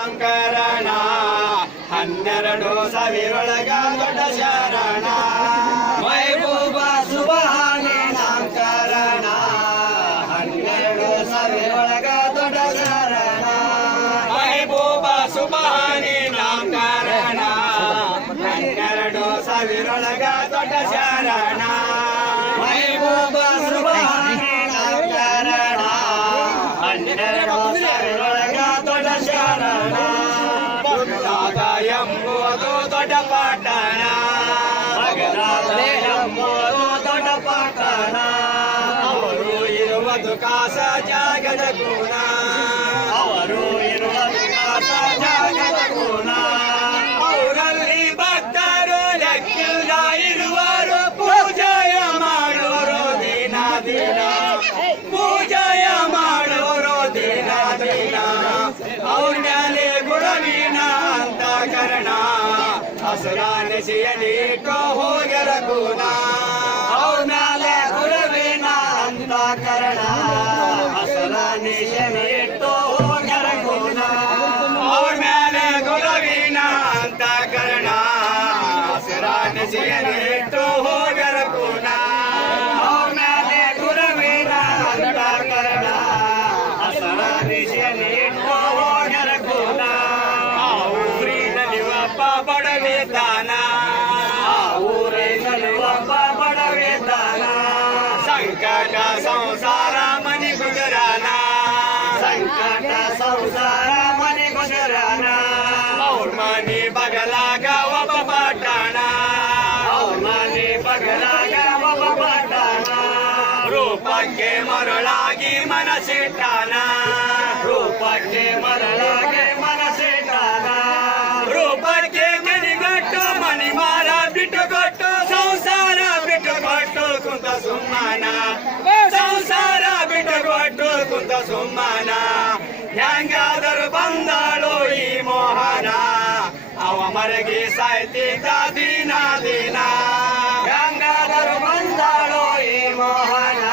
ನಾಮಕರಣ 12 ಸಾವಿರೊಳಗ ದೊಡ್ಡ ಶರಣ ಮೈಬೂಬ ಸುಬಹಾನಿ ನಾಮಕರಣ 12 ಸಾವಿರೊಳಗ ದೊಡ್ಡ ಶರಣ ಮೈಬೂಬ ಸುಬಹಾನಿ ನಾಮಕರಣ 12 ಸಾವಿರೊಳಗ ದೊಡ್ಡ ಶರಣ ಮೈಬೂಬ ಸುಬಹಾನಿ ನಾಮಕರಣ 12 ಸಾವಿರೊಳಗ ದೊಡ್ಡ ಶರಣ ಬಗದಾದ ಎಂಬುದು ದೊಡ್ಡ ಪಟ್ಟಣ ಬಗದಾದ ಎಂಬುದು ದೊಡ್ಡ ಪಟ್ಟಣ ಅವರು ಇರುವುದು ಕಾಸ ಜಾಗದ ಗುಣ ಅವರು ಇರುವುದು ಕಾಸ ಜಾಗದ ಗುಣ ಅವರಲ್ಲಿ ಭಕ್ತರು ಲೆಕ್ಕಿಲ್ಲ ಇರುವರು ಪೂಜೆಯ ಮಾಡೋರು ದಿನ ದಿನ ಪೂಜೆಯ ಮಾಡೋರು ದಿನ ದಿನ ಅವ್ರ ಮೇಲೆ ಗುಣವಿನ ಅಂತ ಕರ್ಣ ಹಸರಾನಿಸಿಯಲಿಟ್ಟು ಹೋಗರ ಗುಣ ಅವ್ರ ಮೇಲೆ ಗುಣವಿನ ಅಂತ ಕರ್ಣ ಹಸರಾನಿಸಿಯಲಿಟ್ಟು ಹೋಗರ ಗುಣ ಅವ್ರ ಮೇಲೆ ಗುಣವಿನ ಅಂತ ಕರ್ಣ ಹಸರಾನಿಸಿಯಲಿಟ್ಟು ಹೋಗರ ಗುಣ ಅವ್ರ ಮೇಲೆ ಗುಣವಿನ ಅಂತ ಕರ್ಣ ಹಸರಾನಿಸಿಯಲಿಟ್ಟು ಹೋಗರ ಗುಣ ಆ ಊರಿನಲ್ಲಿ ಒಬ್ಬ ಬಡವಿದ್ದಾನ ಆ ಊರಿನಲ್ಲಿ ಒಬ್ಬ ಬಡವಿದ್ದಾನ ಸಂಕಟ ಸಂಸಾರ ಮನೆ ಗುಜರಾನ ಸಂಕಟ ಸಂಸಾರ ಮನೆ ಗುಜರಾನ ಅವ್ರ ಮನೆ ಬಗಲಾಗ ಒಬ್ಬ ಪಟ್ಟಣ ಅವ್ರ ಮನೆ ಬಗಲಾಗ ಒಬ್ಬ ಪಟ್ಟಣ ರೂಪಕ್ಕೆ ಮರಳಾಗಿ ಮನಸ್ಸಿಟ್ಟಾನ ರೂಪಕ್ಕೆ ಮರಳಾಗಿ ಮನಸ್ಸಿಟ್ಟಾನ ರೂಪಕ್ಕೆ ಮನಿಗಟ್ಟು ಮಣಿಮಾರ ಬಿಟ್ಟುಕೊಟ್ಟು ಸಂಸಾರ ಬಿಟ್ಟುಕೊಟ್ಟು ಕುಂತ ಸುಮ್ಮನ ಸಂಸಾರ ಬಿಟ್ಟುಕೊಟ್ಟು ಕುಂತ ಸುಮ್ಮನ ಹೆಂಗಾದರೂ ಬಂದಾಳು ಈ ಮೋಹನ ಅವ ಮರಗಿ ಸಾಯ್ತಿದ್ದ ದಿನ ದಿನ ಹೆಂಗಾದರೂ ಬಂದಾಳು ಈ ಮೋಹನ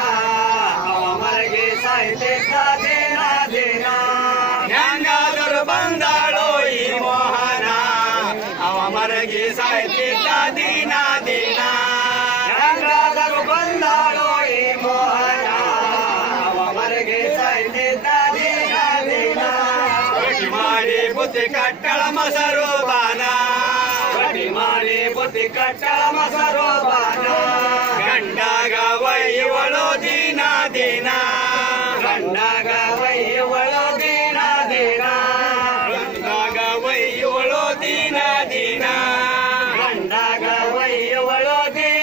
ಅವ ಮರಗಿ ಸಾಯ್ತಿದ್ದ ದಿನ ದಿನ ಹೆಂಗಾದರೂ ಬಂದಾಳು ಈ ಮೋಹನ ಅವ ಮರಗಿ ಸಾಯ್ತಿದ್ದ ದಿನ ದಿನ ಹೆಂಗಾದರೂ ಬಂದಾಳು ಈ ಮೋಹನ ಅವ ಮರಗಿ ಸಾಯ್ತಿದ್ದ ದಿನ ದಿನ ರೊಟ್ಟಿ ಮಾಡಿ ಬುದ್ಧಿ ಕಟ್ಟಳ ಮೊಸರು ಬಾನ ರೊಟ್ಟಿ ಮಾಡಿ ಬುದ್ಧಿ ಕಟ್ಟಳ ಮೊಸರು ಬಾನ ಗಂಡಾಗ ಒಯ್ಯುವಳು ದಿನ ದಿನ ಗಂಡಾಗ ಒಯ್ಯುವಳು ದಿನ ದಿನ ಗಂಡಾಗ ಒಯ್ಯುವಳು ದಿನ ದಿನ ಗಂಡಾಗ ಒಯ್ಯುವಳು ದಿನ